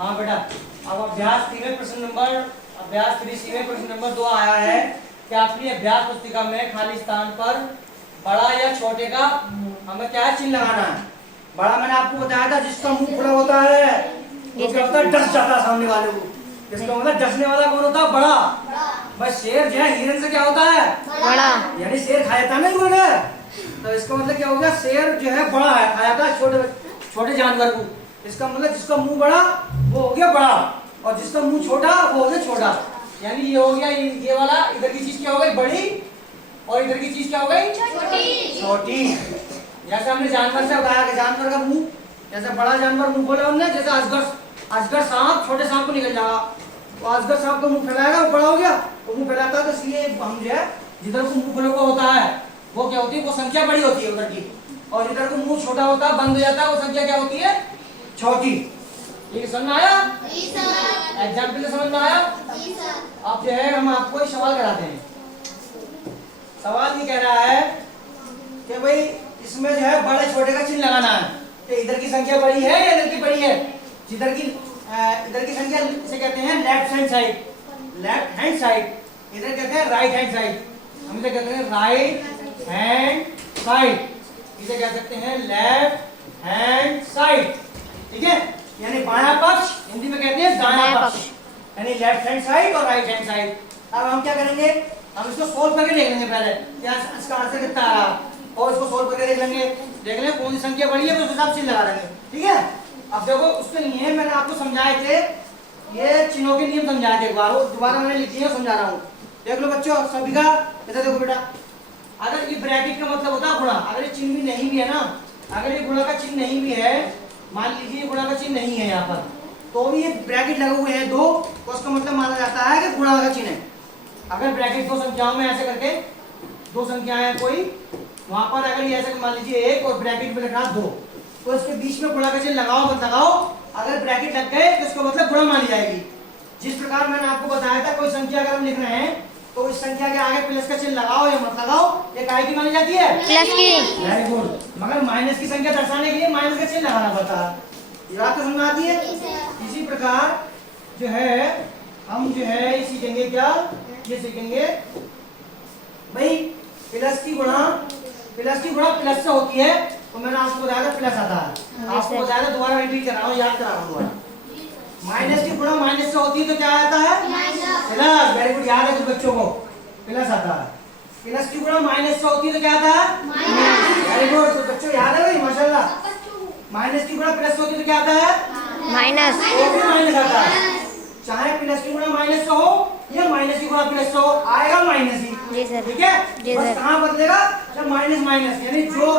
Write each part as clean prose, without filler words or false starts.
हाँ बेटा, अब अभ्यास 3 में प्रश्न नंबर अभ्यास 3C में प्रश्न नंबर 2 आया है कि अपनी अभ्यास पुस्तिका में खाली स्थान पर बड़ा या छोटे का हमें क्या है चिन्ह लगाना है। बड़ा मैंने आपको बताया था जिसका मुंह खुला होता है वो क्या होता है, डस जाता है सामने वाले को। इसका मतलब डसने वाला कौन होता है, बड़ा। बस शेर जो है हिरन से क्या होता है, बड़ा। यानी शेर खाया था ना इन्होंने, तो इसका मतलब क्या हो गया, शेर जो है बड़ा है, खाया था छोटे जानवर को। इसका मतलब जिसका मुंह बड़ा वो हो गया बड़ा और जिसका मुंह छोटा वो हो गया छोटा। यानी ये हो गया ये वाला, इधर की चीज क्या हो गई बड़ी और इधर की चीज क्या हो गई छोटी। जैसे हमने जानवर से बताया कि जानवर का मुंह, जैसे बड़ा जानवर मुंह खोला हमने, जैसे अजगर सांप छोटे सांप को निकल जाएगा, तो अजगर सांप का मुंह फैलाएगा वो बड़ा हो गया, तो मुंह फैलाता है, तो इसलिए हम जो है जिधर को मुंह खुला हुआ होता है वो क्या होती है, वो संख्या बड़ी होती है उधर की, और जिधर को मुंह छोटा होता है बंद हो जाता है वो संख्या क्या होती है, छोटी। ये समझ में आया? एग्जाम्पल समझ में आया? अब जो है हम आपको एक सवाल कराते हैं। सवाल ये कह रहा है कि भाई इसमें जो है बड़े छोटे का चिन्ह लगाना है, कि इधर की संख्या बड़ी है या इधर की बड़ी है। जिधर की इधर की संख्या से कहते हैं लेफ्ट हैंड साइड, इधर कहते हैं राइट हैंड साइड। हम इसे कहते हैं राइट हैंड साइड, इसे कह सकते हैं लेफ्ट हैंड साइड, ठीक है। यानी बायां पक्ष, हिंदी में कहते हैं दायां पक्ष, यानी लेफ्ट हैंड साइड और राइट हैंड साइड। अब हम क्या करेंगे, हम इसको सोल्व करके देख लेंगे पहले, क्या इसका आंसर कितना आ रहा, और इसको सोल्व करके देख लेंगे कौन सी संख्या बड़ी है, तो उस हिसाब से लगा लेंगे, ठीक है। अब देखो उसके लिए मैंने आपको समझाए थे, ये चिन्हों के नियम समझाए थे एक बार, वो दोबारा मैंने लिख दिया, समझा रहा हूँ। देख लो बच्चों सभी का, इधर देखो बेटा, अगर ये ब्रैकेट का मतलब होता है गुणा, अगर ये चिन्ह भी नहीं भी है ना, अगर ये गुणा का चिन्ह नहीं भी है, मान लीजिए गुणा का चिन्ह नहीं है यहाँ पर, तो भी ये ब्रैकेट लगे हुए हैं दो, तो उसका मतलब माना जाता है कि गुणा का चिन्ह है। अगर ब्रैकेट दो संख्याओं में ऐसे करके दो संख्याएं हैं कोई, वहां पर अगर ये ऐसे मान लीजिए एक और ब्रैकेट में लिखा दो, तो इसके बीच में गुणा का चिन्ह लगाओ मत लगाओ, अगर ब्रैकेट लग गए तो इसका मतलब गुणा मानी जाएगी। जिस प्रकार मैंने आपको बताया था कोई संख्या अगर हम लिख रहे हैं तो इस संख्या के आगे प्लस का चिन्ह लगाओ या मत लगाओ, ये काय की मानी जाती है, प्लस की। Very good. मगर माइनस की संख्या दर्शाने के लिए माइनस का चिन्ह लगाना पड़ता है, ये बात तो समझ आती है। इसी प्रकार जो है हम जो है ये सीखेंगे, क्या ये सीखेंगे भाई प्लस की गुणा प्लस से होती है, तो मैंने आपको बताया था प्लस आता है, आपको बताया था, दोबारा रिपीट कर रहा हूँ, याद करा रहा हूँ दोबारा। माइनस की गुणा माइनस से होती है तो क्या आता है, प्लस। वेरी गुड, याद है कुछ बच्चों को, प्लस आता है। प्लस की गुणा माइनस से होती है तो क्या आता है, वेरी गुड, तो बच्चों याद है भाई माशाल्लाह। माइनस की गुणा प्लस से होती है तो क्या आता है, माइनस। वो भी माइनस आता है, चाहे प्लस की गुणा माइनस से हो या माइनस की गुणा प्लस से हो, आएगा माइनस ही, ठीक है। बस कहाँ बदलेगा, जब माइनस माइनस, यानी जो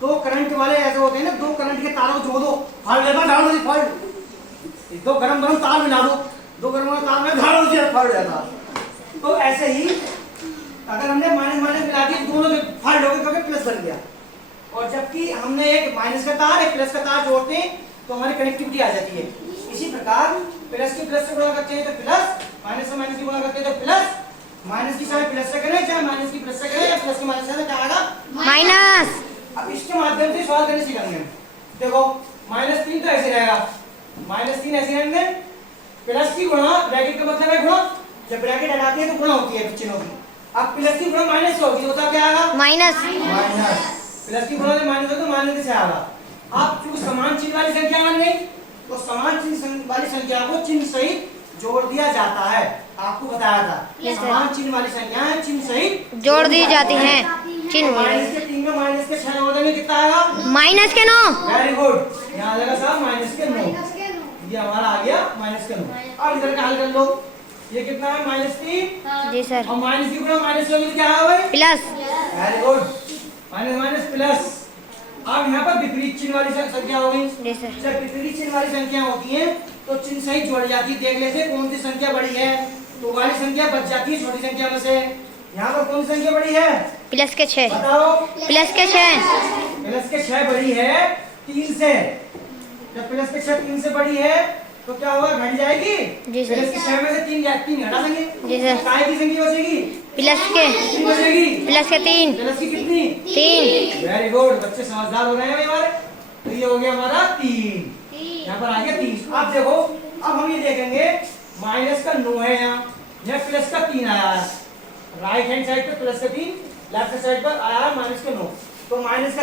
दो करंट वाले ऐसे होते हैं ना, दो करंट के तारों को जोड़ दो, दो गरम तार मिला दो, दो गरम तार में फाड़ जाता। तो ऐसे ही अगर हमने माइनस माइनस मिला दिया दोनों के फाड़ लोगे तो प्लस बन गया, और जबकि हमने एक माइनस का तार एक प्लस का तार जोड़ते हैं तो हमारी कनेक्टिविटी आ जाती है। इसी प्रकार प्लस की प्लस से गुणा करते हैं तो प्लस, माइनस से माइनस की गुणा करते हैं तो प्लस, माइनस की चाहे प्लस से करें चाहे माइनस की प्लस से करें या प्लस की माइनस से, क्या आएगा, माइनस। अब इसके माध्यम से सवाल करने सीखेंगे। देखो -3 तो ऐसे रहेगा, -3 ऐसे रहेंगे, प्लस की गुणा, ब्रैकेट का मतलब है गुणा, जब ब्रैकेट हटाते हैं तो गुणा होती है चिन्हों की। अब प्लस की गुणा माइनस से होगी तो क्या आएगा, माइनस। प्लस की गुणा माइनस हो तो माइनस से आएगा। अब चूंकि समान चिन्ह वाली संख्या बन गई तो समान चिन्ह वाली संख्या को चिन्ह सहित जोड़ दिया जाता है, आपको बताया था। समान चिन्ह वाली संख्या चिन्ह सहित जोड़ दी जाती हैं, चिन्ह। माइनस के 3 में माइनस के 6 जोड़ देंगे, कितना आएगा, माइनस के 9। वेरी गुड, यहाँ आ जाएगा साहब माइनस के 9, ये हमारा आ गया माइनस के 9। अब इधर का हल कर लो, ये कितना है, -3 जी सर, और माइनस की गुणा माइनस से होगी तो क्या आएगा भाई, plus. Very good, minus minus plus. अब यहाँ पर विपरीत चिन्ह वाली संख्या हो गई, जब विपरीत चिन्ह वाली संख्या होती है तो चिन्ह सहित जोड़ जाती है। देख लेते कौन सी संख्या बड़ी है, तो वाली संख्या बच जाती है छोटी संख्या में से। यहाँ पर कौन सी संख्या बड़ी है, प्लस के 6। बताओ, प्लस के 6। प्लस के 6 बड़ी है 3 से, जब प्लस के 6 3 से बड़ी है तो क्या होगा, घट जाएगी। प्लस के 6 में से 3 हटा देंगे, जी सर, काय की संख्या बचेगी, प्लस के, बचेगी प्लस के 3। प्लस की कितनी, 3। वेरी गुड, बच्चे समझदार हो रहे हैं हमारे। तो ये हो गया हमारा 3, यहाँ पर आ गया 3। आप देखो अब हम ये देखेंगे माइनस का 9 है यहाँ प्लस का 3 आया है। राइट हैंड साइड पे प्लस का 3, लेफ्ट साइड पर आया है माइनस का 9। तो माइनस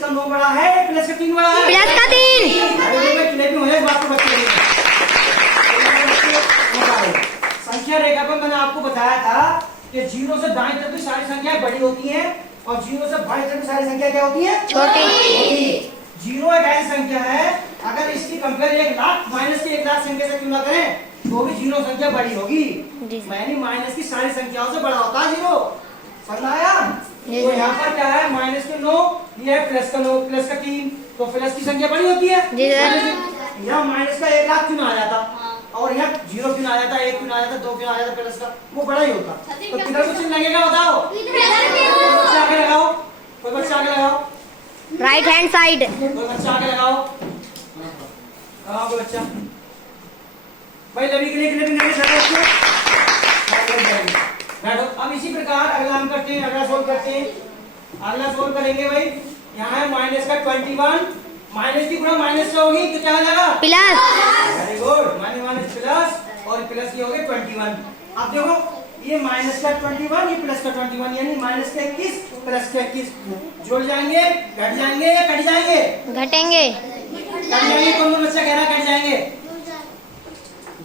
का 9 बड़ा है, प्लस का 3 बड़ा है। प्लस का 3। अरे हो जाए बात को बच्चे संख्या रेखा पर मैंने आपको बताया था कि 0 से दाएं तरफ की सारी संख्याएं बड़ी होती हैं और 0 से बाएं तरफ की सारी संख्या क्या होती है? छोटी। 0 एक ऐसी संख्या है अगर इसकी कंपेयर 1 लाख माइनस की 1 लाख संख्या से क्यों ना करें तो भी 0 संख्या बड़ी होगी। यानी माइनस की सारी संख्याओं से बड़ा होता है 0। समझ आया? तो यहाँ पर क्या है माइनस के 9, ये है प्लस का 9, प्लस का 3, तो प्लस की संख्या बड़ी होती है। यहाँ माइनस का 1 लाख क्यों आ जाता और यहाँ 0 क्यों आ जाता, 1 क्यों आ जाता, 2 क्यों आ जाता, प्लस का वो बड़ा ही होता। तो किधर कुछ लगेगा बताओ? बच्चा आगे लगाओ, कोई बच्चा आगे लगाओ, राइट हैंड साइड। कोई बच्चा आगे लगाओ, कोई बच्चा भाई लवी के लिए क्लिपिंग बैठो। अब इसी प्रकार अगला हम करते हैं, अगला सोल्व करते हैं। अगला सोल्व करेंगे भाई, यहाँ है माइनस का 21, माइनस की गुणा माइनस से होगी तो क्या हो जाएगा? Plus. Very good, minus plus और प्लस की हो गई 21। अब देखो ये माइनस का 21, ये प्लस का 21, यानी माइनस का 21 प्लस का 21 जुड़ जाएंगे, घट जाएंगे या कट जाएंगे? घटेंगे। कट जाएंगे। कौन बच्चा कह रहा कट जाएंगे?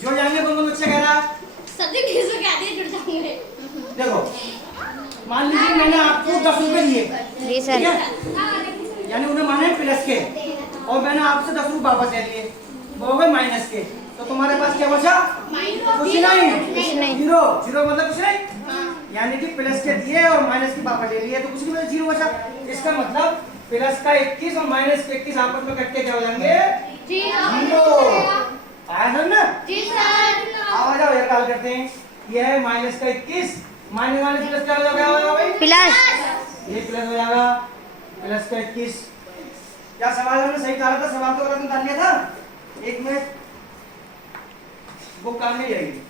जुड़ जाएंगे। कौन बच्चा कह रहा? जुड़ जाएंगे। देखो मान लीजिए मैंने आपको 10 रुपए दिए, जी सर। यानी उन्हें माने प्लस के और मैंने आपसे 10 रुपए वापस ले लिए, वो हो गए माइनस के। तो तुम्हारे पास क्या बचा? कुछ नहीं। जीरो। जीरो मतलब कुछ नहीं, यानी कि प्लस के दिए और माइनस के वापस ले लिए तो कुछ नहीं, जीरो बचा। इसका मतलब प्लस का 21 और माइनस के 21 आपस में कट के क्या हो जाएंगे? जीरो। आया सर ना? आ जाओ ये काल करते हैं। ये है माइनस का 21, माइनस माइनस प्लस क्या हो जाएगा भाई? प्लस। ये प्लस हो जाएगा प्लस का 21। क्या सवाल हमने सही कहा था? सवाल तो गलत निकाल लिया था। एक मिनट बुक काम नहीं रहेगी।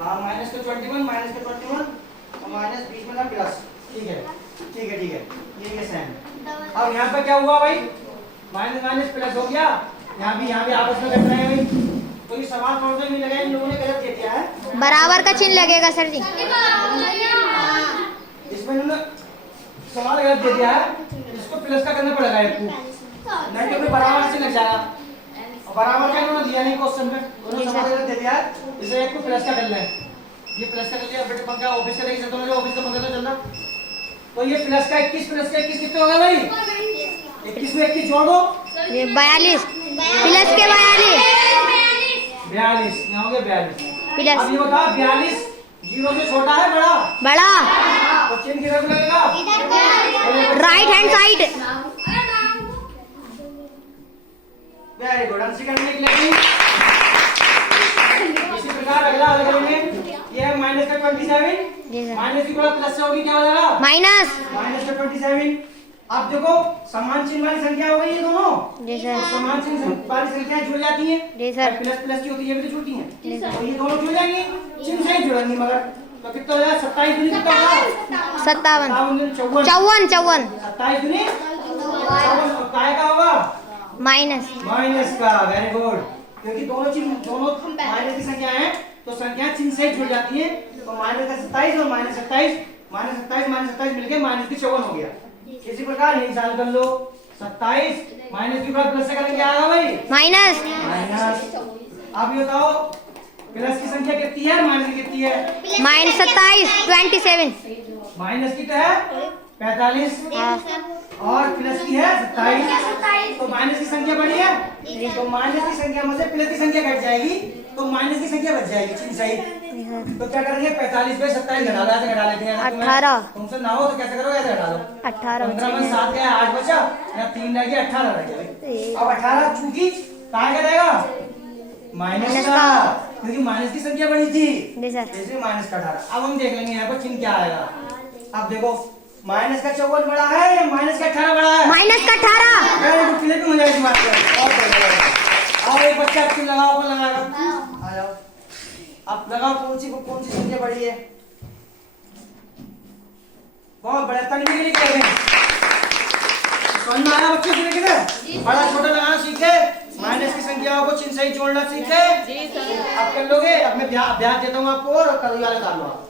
हाँ माइनस का 21, माइनस का 21 और माइनस बीच में था प्लस। ठीक है ठीक है ठीक है, ये सेम। अब यहाँ पर क्या हुआ भाई? माइनस माइनस प्लस हो गया, यहाँ भी आपस में कट रहे हैं भाई। तो ये सवाल थोड़ा सा नहीं लगा, इन लोगों ने गलत दे दिया है। बराबर का चिन्ह लगेगा सर जी। इसमें इन्होंने सवाल गलत दे दिया है, इसको प्लस का करना पड़ेगा एक को, नहीं तो फिर बराबर से लग जाएगा। और बराबर का इन्होंने दिया नहीं क्वेश्चन में, उन्होंने सवाल गलत दे दिया है, इसे एक को प्लस का कर लें। ये प्लस का कर लिया, बेटे पंखा ऑफिस का लेके चलता हूं, ऑफिस का पंखा तो चलना। तो ये प्लस का 21 प्लस का 21 कितने हो गए भाई? 21 में 21 जोड़ दो, ये 42 प्लस के 42 42, यहाँ हो गया 42। प्लस। अब ये बताओ 42 जीरो से छोटा है बड़ा? बड़ा। तो चिन्ह किधर लगेगा? Right hand side. Very good, answer करने के लिए इसी प्रकार अगला हल करेंगे। ये है माइनस का 27, माइनस की गुणा प्लस से होगी क्या हो जाएगा? माइनस का 27। अब देखो समान चिन्ह वाली संख्या हो गई ये दोनों। जी सर। समान चिन्ह वाली संख्याएं जुड़ जाती हैं। जी सर। प्लस प्लस की होती है, ये भी तो जुड़ती हैं। तो ये दोनों जुड़ जाएंगी, चिन्ह से ही जुड़ेंगी। मगर तो कितना हो जाएगा? 27 दूनी कितना होगा? 57 54 54 27 दूनी 54 काय का होगा? माइनस का। वेरी गुड, क्योंकि दोनों चिन्ह दोनों माइनस की संख्या है तो संख्या चिन्ह से जुड़ जाती है। तो माइनस का 27 और माइनस 27 मिलके माइनस की 54 हो गया। इसी प्रकार यही साल कर लो, 27 माइनस की प्लस से करेंगे क्या आएगा भाई? माइनस। अब ये बताओ प्लस की संख्या कितनी है, माइनस की कितनी है? माइनस 27 माइनस की तो है 45 और प्लस की है 27। तो माइनस की संख्या बड़ी है, तो माइनस की संख्या में से प्लस की संख्या घट जाएगी तो माइनस की संख्या बच जाएगी। चिन्ह सही। तो क्या करेंगे? 45 पे 27 घटा लेते हैं। 18। तुमसे ना हो तो कैसे करोगे? ऐसे घटा लो। 18 15 में 7 गया, 8 बचा, या 3 रह गया, 18 रह गया। अब 18 चूंकि कहाँ का रहेगा? माइनस का, क्योंकि माइनस की संख्या बड़ी थी इसलिए माइनस का 18। अब हम देख लेंगे यहाँ पर चिन्ह क्या आएगा। अब देखो माइनस का 54 बड़ा है या माइनस का 18 बड़ा है? माइनस का 18। क्लियर हो जाएगी बात कर। और एक बच्चा चिन्ह लगाओ, कौन लगाएगा? आ जाओ, अब लगाओ कौन सी संख्या बड़ी है? बहुत बड़ा तन भी लिख रहे हैं। समझ में आया बच्चे? बड़ा छोटा लगाना सीख गए। माइनस की संख्या संख्याओं को चिन्ह सही जोड़ना सीखे? जी सर। आप कर लोगे? अब मैं अभ्यास देता हूँ आपको और कल वाला कर लो आप।